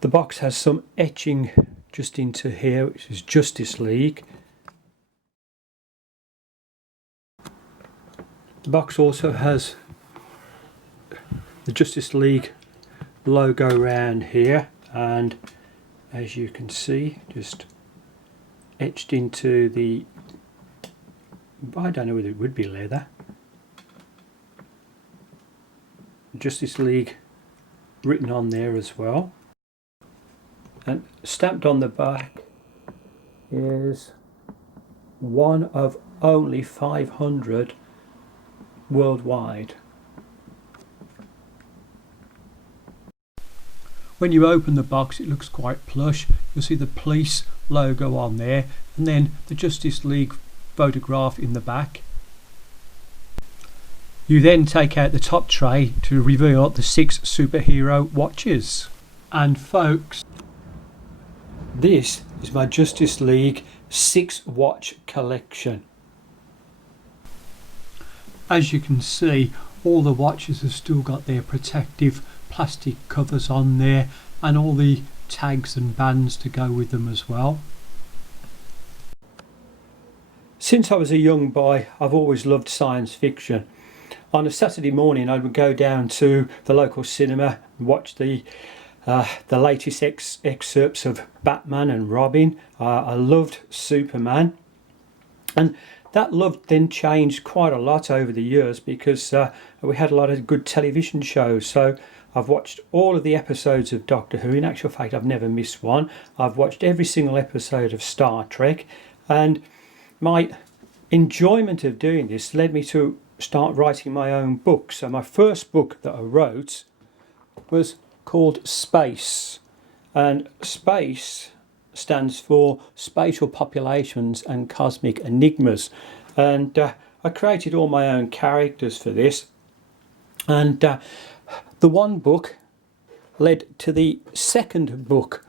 The box has some etching just into here, which is Justice League. The box also has the Justice League logo around here, and as you can see, just etched into the, I don't know whether it would be leather, Justice League written on there as well. And stamped on the back is one of only 500 worldwide. When you open the box, it looks quite plush. You'll see the police logo on there, and then the Justice League photograph in the back. You then take out the top tray to reveal the 6 superhero watches. And folks, this is my Justice League 6 watch collection. As you can see, all the watches have still got their protective plastic covers on there, and all the tags and bands to go with them as well. Since I was a young boy, I've always loved science fiction. On a Saturday morning, I would go down to the local cinema and watch the latest excerpts of Batman and Robin. I loved Superman, and that love then changed quite a lot over the years because we had a lot of good television shows. So I've watched all of the episodes of Doctor Who. In actual fact, I've never missed one. I've watched every single episode of Star Trek, and my enjoyment of doing this led me to start writing my own book. So my first book that I wrote was called Space, and Space stands for Spatial Populations and Cosmic Enigmas, and I created all my own characters for this, and the one book led to the second book,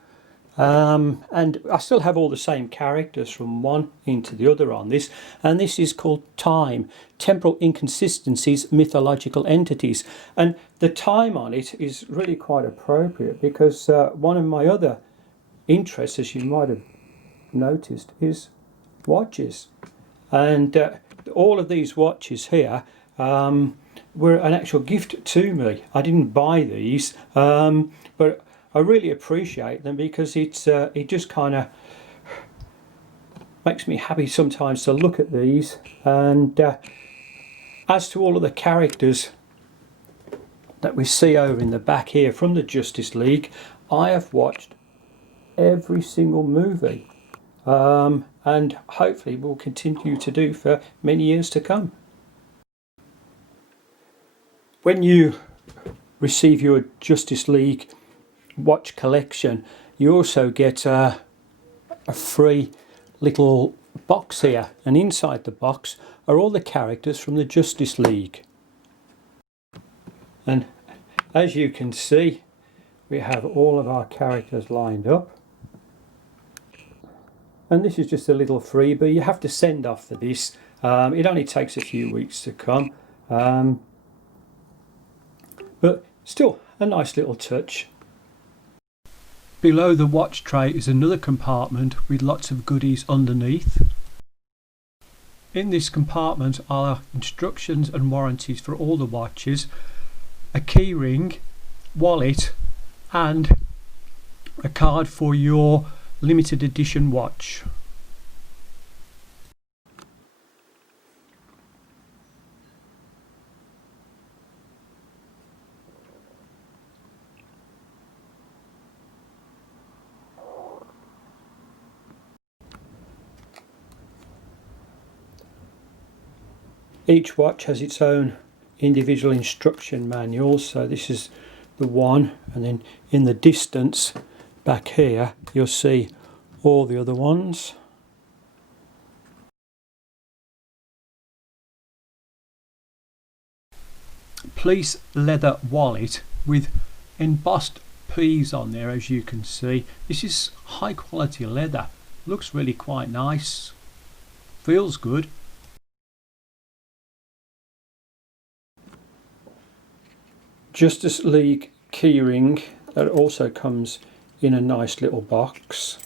and I still have all the same characters from one into the other on this, and this is called Time, Temporal Inconsistencies, Mythological Entities. And the time on it is really quite appropriate because one of my other interests, as you might have noticed, is watches, and all of these watches here were an actual gift to me. I didn't buy these, but I really appreciate them because it just kind of makes me happy sometimes to look at these. And as to all of the characters that we see over in the back here from the Justice League, I have watched every single movie, and hopefully will continue to do for many years to come. When you receive your Justice League watch collection, you also get a free little box here, and inside the box are all the characters from the Justice League. And as you can see, we have all of our characters lined up, and this is just a little freebie. You have to send off for this. It only takes a few weeks to come, but still a nice little touch. Below the watch tray is another compartment with lots of goodies underneath. In this compartment are instructions and warranties for all the watches, a key ring, wallet, and a card for your limited edition watch. Each watch has its own individual instruction manual, so this is the one, and then in the distance back here you'll see all the other ones. Police leather wallet with embossed P's on there, as you can see. This is high quality leather, looks really quite nice, feels good. Justice League keyring that also comes in a nice little box.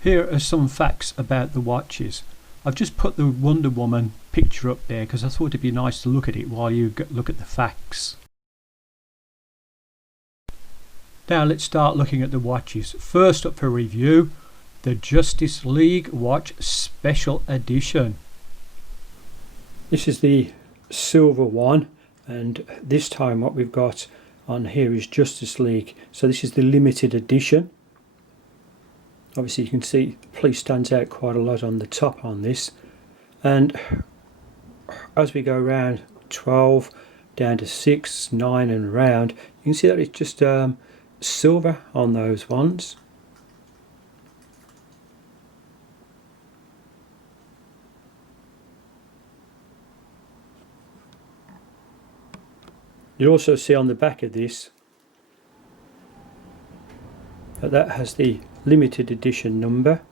Here are some facts about the watches. I've just put the Wonder Woman picture up there because I thought it'd be nice to look at it while you look at the facts. Now let's start looking at the watches. First up for review, the Justice League Watch Special Edition. This is the silver one, and this time what we've got on here is Justice League. So this is the limited edition. Obviously you can see the police stands out quite a lot on the top on this, and as we go around 12 down to 6, 9 and around, you can see that it's just silver on those ones. You'll also see on the back of this that has the limited edition number.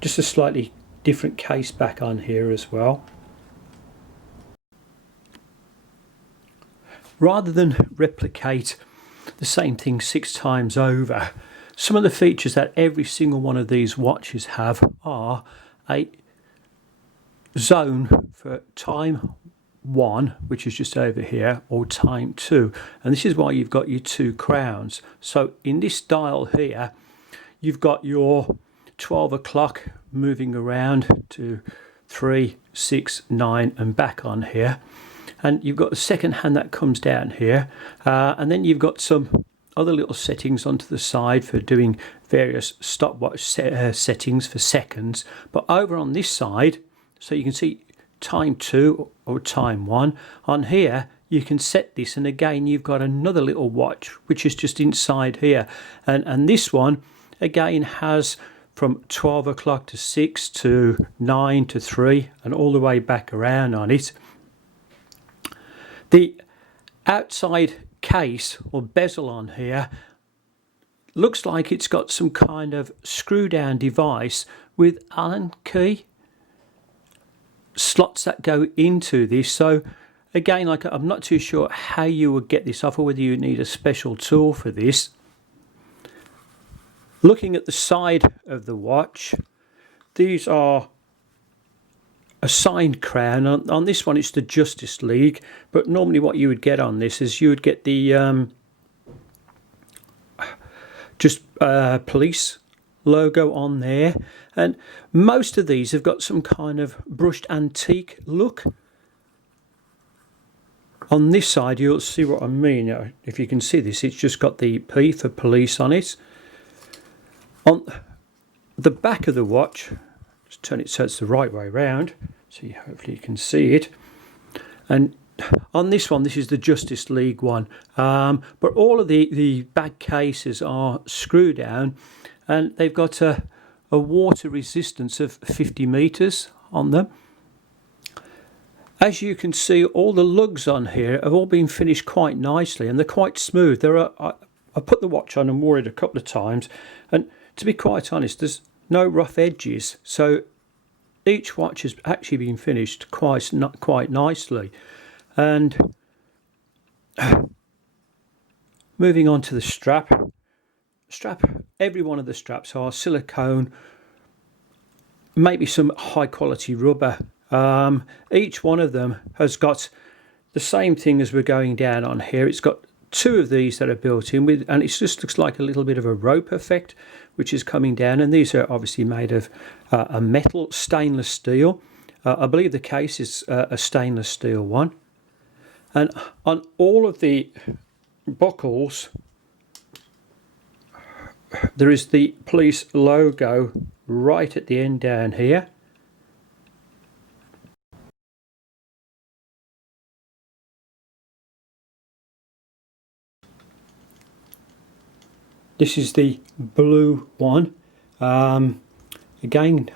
Just a slightly different case back on here as well. Rather than replicate the same thing 6 times over, some of the features that every single one of these watches have are a zone for time 1, which is just over here, or time 2, and this is why you've got your 2 crowns. So in this dial here you've got your 12 o'clock moving around to 3, 6, 9 and back on here, and you've got a second hand that comes down here, and then you've got some other little settings onto the side for doing various stopwatch settings for seconds. But over on this side, so you can see time 2 or time 1 on here, you can set this, and again you've got another little watch which is just inside here, and this one again has from 12 o'clock to 6 to 9 to 3 and all the way back around on it. The outside case or bezel on here looks like it's got some kind of screw down device with Allen key slots that go into this. So again, like, I'm not too sure how you would get this off or whether you need a special tool for this. Looking at the side of the watch, these are a signed crown. On this one it's the Justice League, but normally what you would get on this is you would get the police logo on there, and most of these have got some kind of brushed antique look. On this side you'll see what I mean. If you can see this, it's just got the P for police on it. On the back of the watch, just turn it so it's the right way round, so hopefully you can see it. And on this one, this is the Justice League one, but all of the back cases are screw down, and they've got a water resistance of 50 meters on them. As you can see, all the lugs on here have all been finished quite nicely, and they're quite smooth. I put the watch on and wore it a couple of times, and to be quite honest, there's no rough edges, so each watch has actually been finished quite nicely. And moving on to the strap, every one of the straps are silicone, maybe some high quality rubber. Each one of them has got the same thing as we're going down on here. It's got 2 of these that are built in with, and it just looks like a little bit of a rope effect which is coming down, and these are obviously made of a metal stainless steel. I believe the case is a stainless steel one, and on all of the buckles there is the police logo right at the end down here. This is the blue one. Again,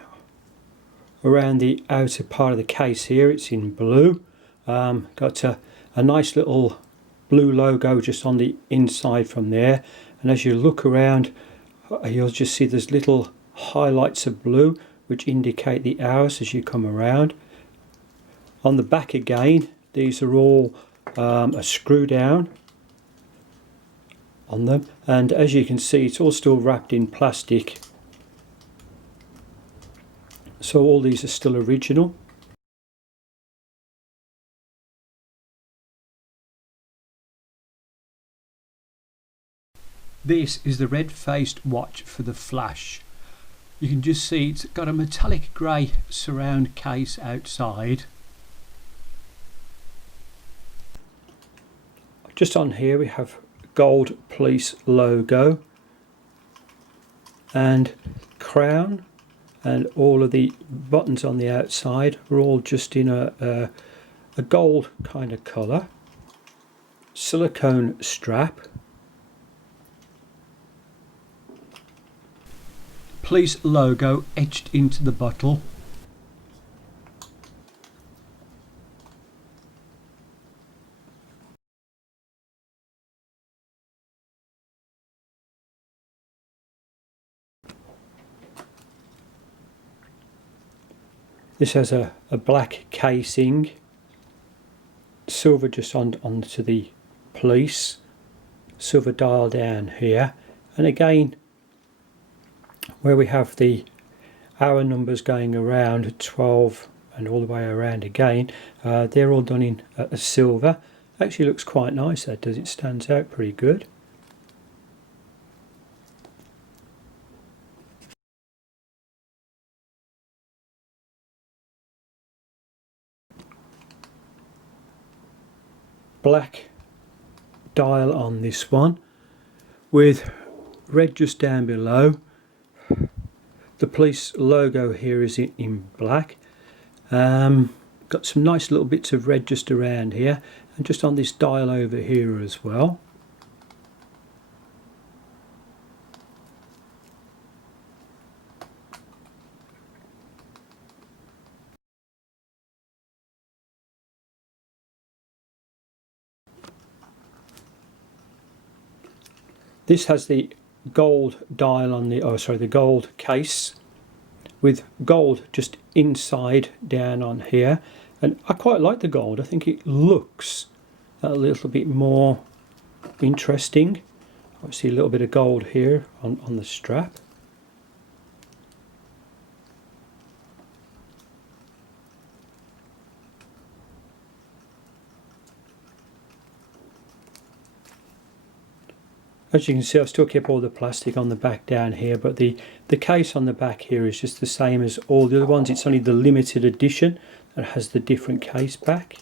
around the outer part of the case here, it's in blue. Got a nice little blue logo just on the inside from there. And as you look around, you'll just see there's little highlights of blue which indicate the hours as you come around. On the back again, these are all a screw down on them, and as you can see it's all still wrapped in plastic, so all these are still original. This is the red-faced watch for the Flash. You can just see it's got a metallic grey surround case outside. Just on here we have gold police logo and crown, and all of the buttons on the outside are all just in a gold kind of colour. Silicone strap. Police logo etched into the bottle. This has a black casing, silver just onto the police, silver dial down here, and again where we have the hour numbers going around 12 and all the way around again, they're all done in a silver. Actually looks quite nice, that does, it stands out pretty good. Black dial on this one with red just down below. The police logo here is in black. Got some nice little bits of red just around here, and just on this dial over here as well. This has the gold dial on the, the gold case with gold just inside down on here, and I quite like the gold. I think it looks a little bit more interesting. Obviously a little bit of gold here on the strap. As you can see, I've still kept all the plastic on the back down here, but the case on the back here is just the same as all the other ones. It's only the limited edition that has the different case back.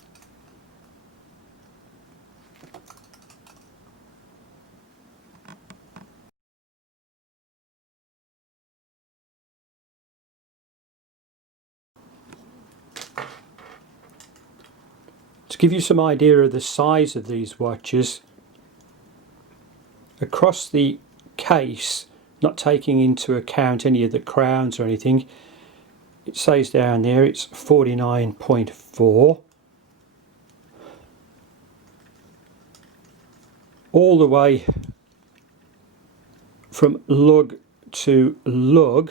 To give you some idea of the size of these watches, across the case, not taking into account any of the crowns or anything, it says down there it's 49.4. All the way from lug to lug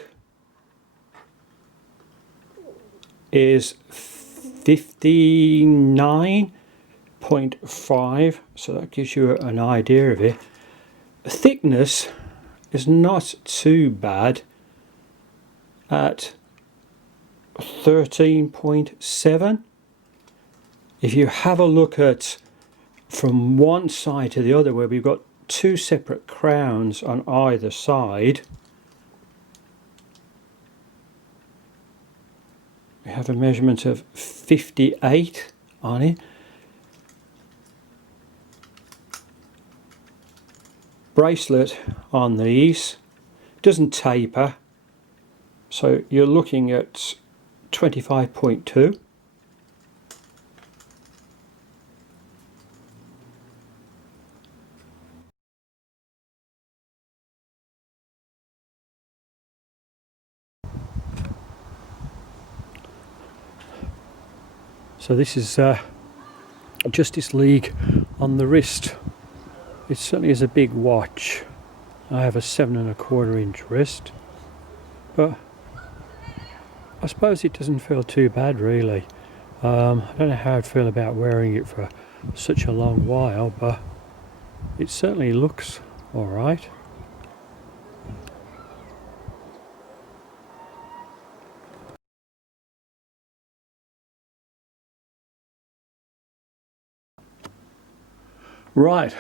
is 59.5, so that gives you an idea of it. Thickness is not too bad at 13.7. If you have a look at from one side to the other, where we've got two separate crowns on either side, we have a measurement of 58 on it. Bracelet on these doesn't taper, so you're looking at 25.2. So this is Justice League on the wrist. It certainly is a big watch. I have a 7¼ inch wrist, but I suppose it doesn't feel too bad really. I don't know how I'd feel about wearing it for such a long while, but it certainly looks alright. Right,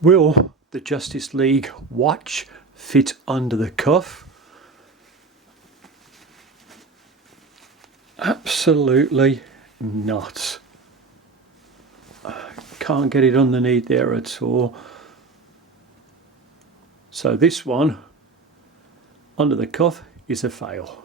will the Justice League watch fit under the cuff? Absolutely not. Can't get it underneath there at all. So this one under the cuff is a fail.